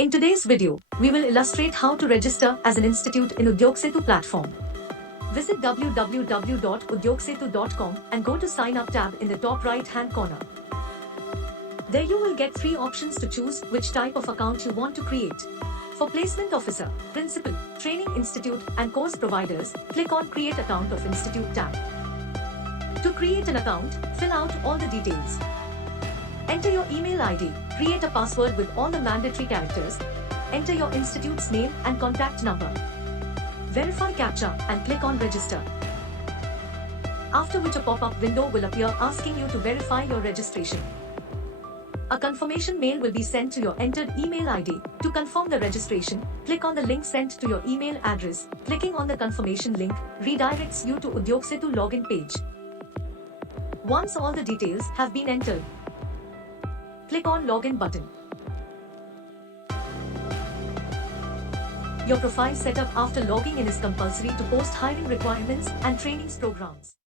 In today's video, we will illustrate how to register as an institute in Udyogasetu platform. Visit www.udyogasetu.com and go to Sign Up tab in the top right-hand corner. There you will get 3 options to choose which type of account you want to create. For Placement Officer, Principal, Training Institute and Course Providers, click on Create Account of Institute tab. To create an account, fill out all the details. Enter your email ID, create a password with all the mandatory characters, enter your institute's name and contact number. Verify CAPTCHA and click on Register. After which a pop-up window will appear asking you to verify your registration. A confirmation mail will be sent to your entered email ID. To confirm the registration, click on the link sent to your email address. Clicking on the confirmation link redirects you to Udyogasetu login page. Once all the details have been entered, click on Login button. Your profile setup after logging in is compulsory to post hiring requirements and trainings programs.